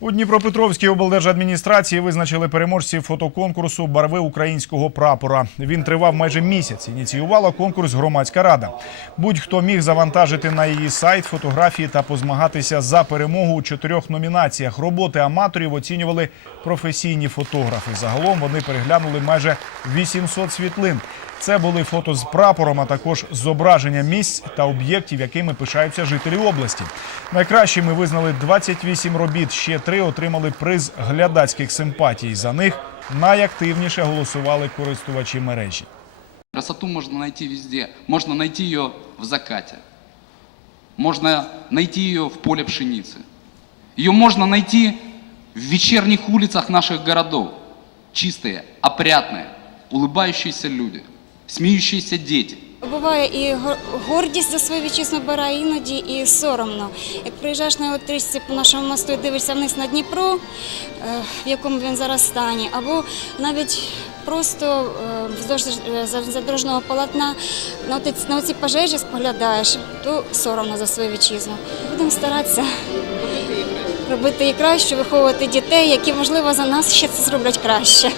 У Дніпропетровській облдержадміністрації визначили переможців фотоконкурсу Барви українського прапора. Він тривав майже місяць. Ініціювала конкурс громадська рада. Будь-хто міг завантажити на її сайт фотографії та позмагатися за перемогу у чотирьох номінаціях. Роботи аматорів оцінювали професійні фотографи. Загалом вони переглянули майже 800 світлин. Це були фото з прапором, а також зображення місць та об'єктів, якими пишаються жителі області. Найкращими визнали 28 робіт. Ще три отримали приз глядацьких симпатій. За них найактивніше голосували користувачі мережі. Красоту можно найти везде. Можно найти ее в закате. Можно найти ее в поле пшеницы. Ее можно найти в вечерних улицах наших городов. Чистые, опрятные, улыбающиеся люди, смеющиеся дети. Буває і гор- гордість за свою вітчизну бере, іноді і соромно. Як приїжджаєш на електричці по нашому мосту і дивишся вниз на Дніпро, е, в якому він зараз стані, або навіть просто е, вздовж е, задорожного полотна на оті- на ці пожежі споглядаєш, то соромно за свою вітчизну. Будемо старатися робити і краще, виховувати дітей, які, можливо, за нас ще це зроблять краще.